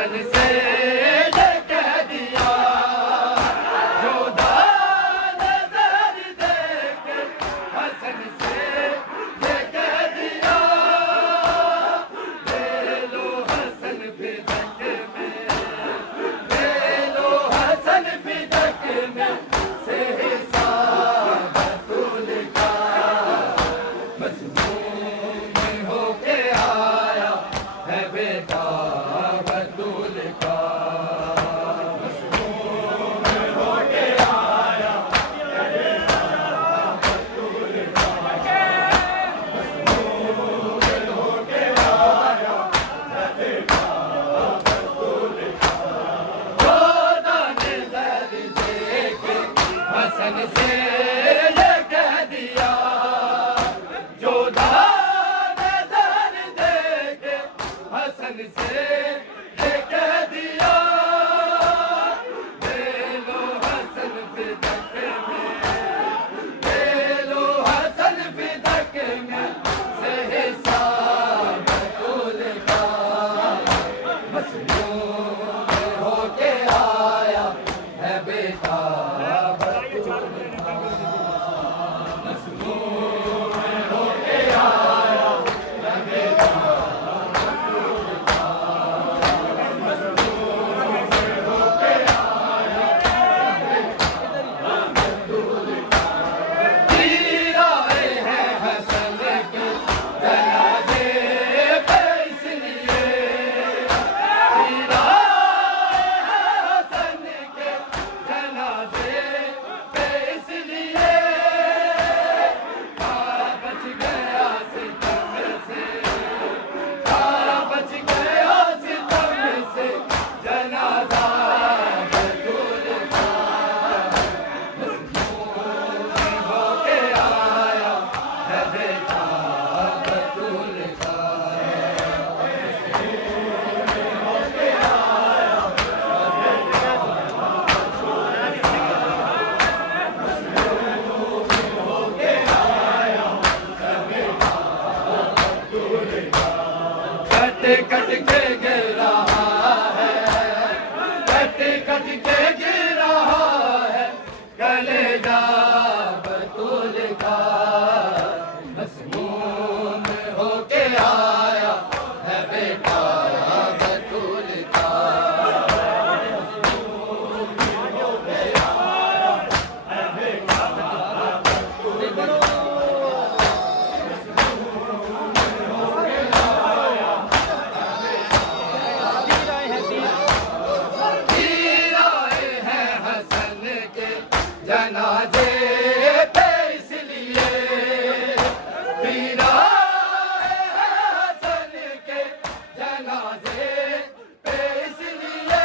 हसन से ये कह दिया जो दान नजर देके हसन से ये कह दिया ले लो हसन फिदक में ले लो हसन फिदक में से हिसाब तूल का मजमून होके आया है बेटा बतूल का मजमून होके आया है बेटा बतूल का मजमून होके आया है बेटा बतूल का जो दाने दर देके हसन से ये कह दिया जो दाने दर देके हसन से ये कह दिया ले लो हसन फिदक में ले लो हसन फिदक में से हिसाब तूल का मसनून होके आया है बेटा बतूल का मसनून होके आया है बेटा बतूल का मसनून होके आया है बेटा बतूल का जीराए हैं हसन के जनाजे पे इसलिए जीराए हैं हसन के जनाजे पे इसलिए बच गया सितम से बच गया सितम से जनाजा बतूल का मजमून होके आया है बेटा बतूल का मजमून होके आया होके आया है बेटा बतूल का कट कट के गिर रहा है कट कट के गिर रहा है कलेजा बतूल का मसमूम होके आया है बेटा बतूल का मसमूम होके आया है बेटा बतूल का जीराए हैं हसन के जनाजे पे इसलिए जीराए हैं हसन के जनाजे पे इसलिए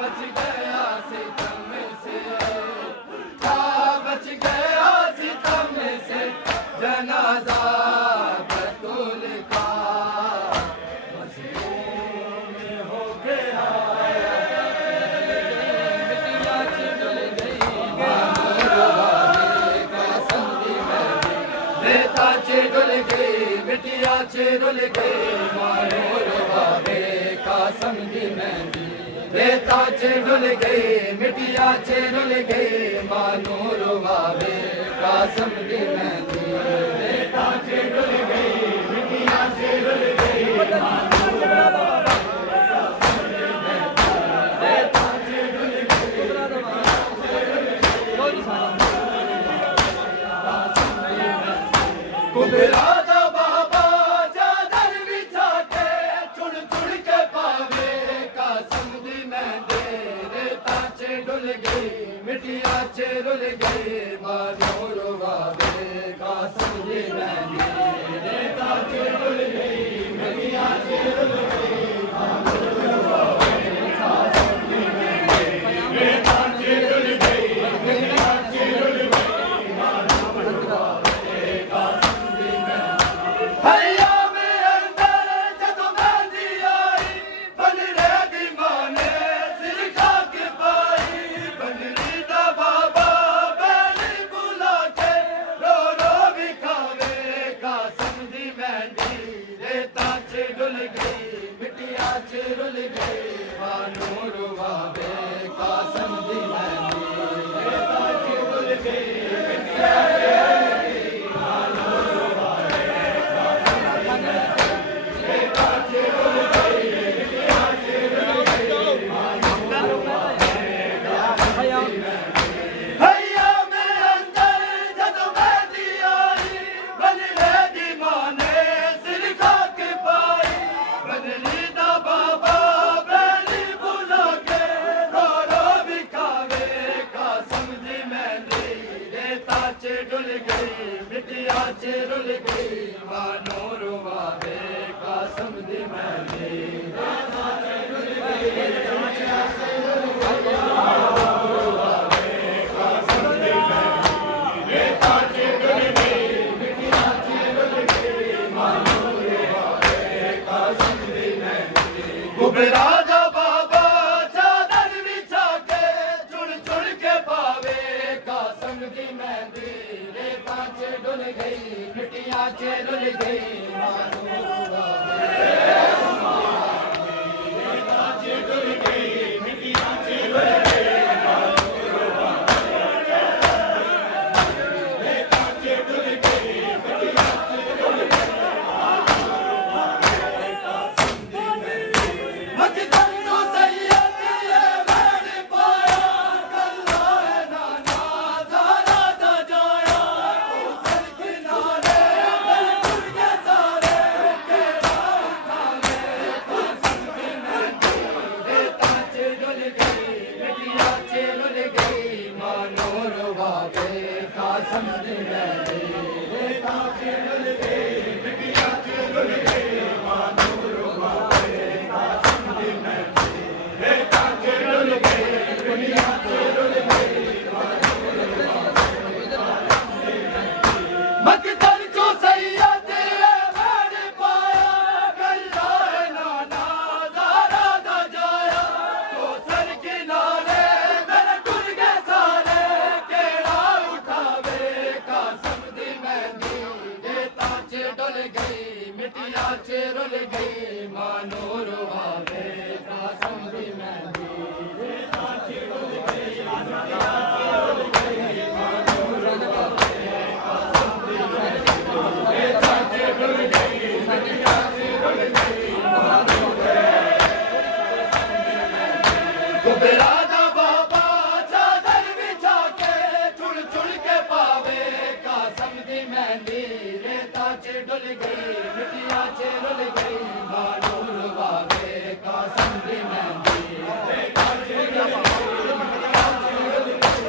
बच गया सितम से बच गया सितम से जनाजा बतूल का मसमूम होके आया बिटिया चुल गई मानूर का संगी में बेटा चुल गई बिटिया चुल गई मानूर वाले का संगी में बेटा चुल गई बिटिया चुल गई मानूर वाले का संगी में बेटा चुल गई बिटिया चुल गई मानूर वाले का संगी में बेटा चुल कुबरा दा बाबा चादर बिछा के चुड़ चुड़ के पावे का समझी मैं दे रेता चे डुल गई मिटिया चे रुल गई मानूर वावे का समझी मैं दे रेता चे डुल गई मिटिया चे रुल गई मानूर वावे का समझी मैं दे रेता चे डुल गई मिटिया चे रुल गई मानूर वावे का समझी मैं हरिया में अंदर जदों मेहंदी आई बलरे दी मां ने सिर खाक पाई बंदरी दा बाबा बैली बुला के रो रो विखावे का समझी मेहंदी रेता च डुल गई च रुल गई मानो रुवावे कासम दी मेहंदी रेता च रुल गई मिटिया च रुल गई मानो रुवावे रेता च रुल गई मिटिया च रुल गई मानो रुवावे भैया मेरे अंदर जदों मेहंदी आई बदले दी मां ने सिर खाक पाई बदली दा बाबा बैली बुला के रो रो विखावे कासम दी मेहंदी रेता च डुल गई मिटिया च रुल गई मानो रुवावे कासम दी मेहंदी रेता च डुल गई मिटिया च रुल गई मानो रुवावे कासम दी मेहंदी रेता च डुल गई मिटिया च रुल गई मानो रुवावे कासम दी मेहंदी गुबरा दा बाबा चादर बिछा के चुन चुन के पावे कासम दी मेहंदी रेता च डुल गई मिटिया च रुल गई मानो रुवावे रेता च डुल गई मिटिया च रुल गई मानो रुवावे रेता च डुल गई मिटिया च रुल गई मकदम तो सैयद ये मैंने पाया कल्ला है नाना ज़ारा दा जाया उसल किनारे दिल टूट के सारे केड़ा उठावे कासम दी मेहंदी रेता च डुल गई मिटिया च रुल गई मानो रुवावे कासम दी मेहंदी रेता च डुल गई मिटिया च रुल गई मानो रुवावे कासम दी मेहंदी रेता च डुल गई मिटिया च रुल गई मकदम जो सैयद ये मैंने पाया कल्ला है नाना ज़ारा दा जाया तो सर किनारे मेरे टुर गए सारे केड़ा उठावे कासम दी मेहंदी रेता च डुल गई मिटिया च रुल गई मानो रुवावे कासम दी मेहंदी रेता च डुल गई मिटिया च रुल गई मानो रुवावे कासम दी मेहंदी रेता च डुल गई मिटिया च रुल गई मानो गुबरा दा बाबा चादर बिछा के चुन चुन के पावे कासम दी मेहंदी रेता च डुल गई मिटिया च रुल गई मानो रुवावे कासम दी मेहंदी रेता च डुल गई मिटिया च रुल गई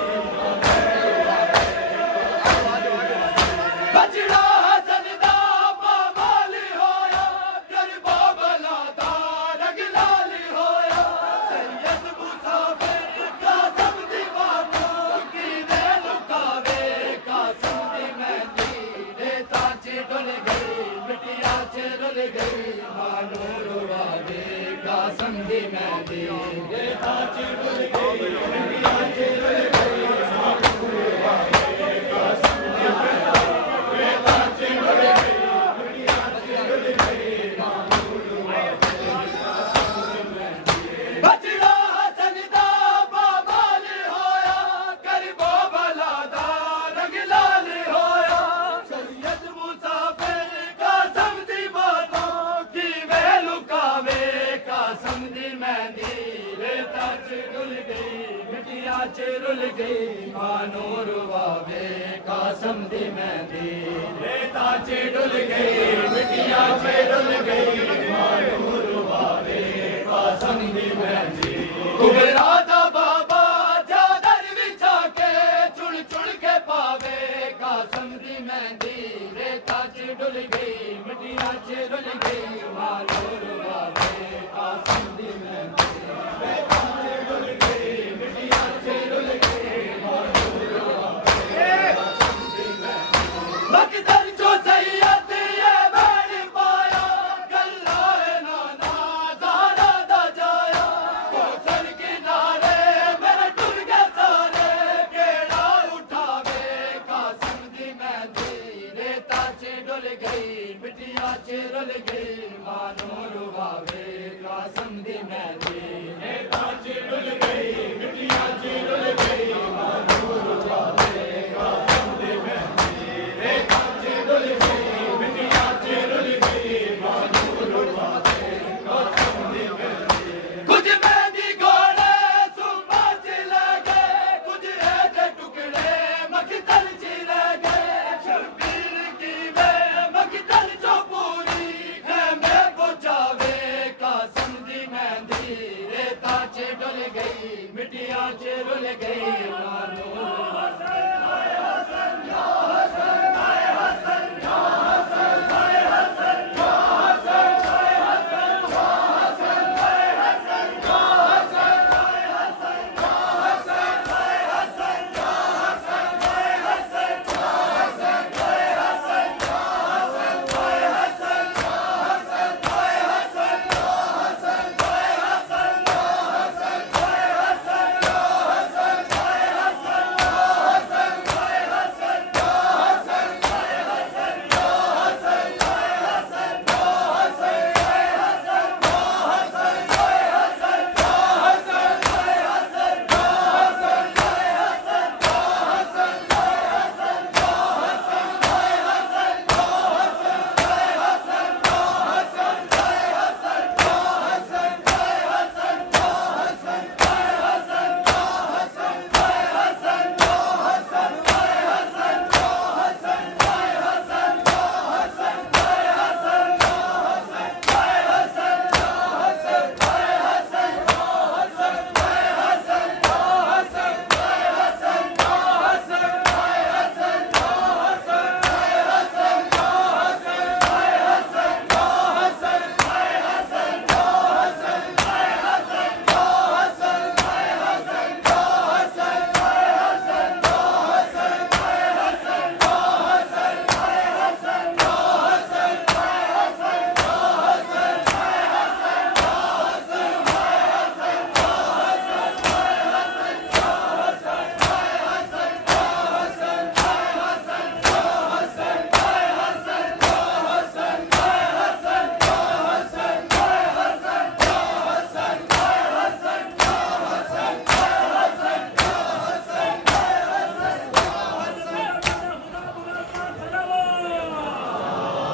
बजड़ा हसन दा बाबाली होया कर बाबला दा रगलाली होया सैयद मुसाफिर कासम दी बातों की दे लुकावे कासम दी मेहंदी रेता च डुल गई मिटिया च रुल गई मानो रुवावे कासम दी मेहंदी रेता च डुल गई मिटिया च रुल गई मानो रुवावे कासम दी मेहंदी रेता च डुल गई मिटिया च रुल गई मानो रुवावे कासम दी मेहंदी बजड़ा हसन दा बाबाल होया कर बाबला दा रगलाल होया सैयद मुसाफिर कासम दी बातों की वे लुकावे कासम दी मेहंदी रेता च डुल गई मिटिया च रुल गई मानो रुवावे कासम दी मेहंदी रेता च डुल गई मिटिया च रुल गई मानो रुवावे कासम दी मेहंदी गुबरा दा बाबा चादर बिछा के चुन चुन के पावे कासम दी मेहंदी रेता च डुल गई मिटिया च रुल गई मानो रुवावे कासम दी मेहंदी रेता च डुल गई मिटिया च रुल गई मानो रुवावे कासम दी मेहंदी मकदम जो सैयद ये मैंने पाया कल्ला है नाना ज़ारा दा जाया कोसर किनारे मेरे टुर गए सारे केड़ा उठावे कासम दी मेहंदी रेता च डुल गई मिटिया च रुल गई मानो रुवावे कासम गई मिट्टियां च रुल गई।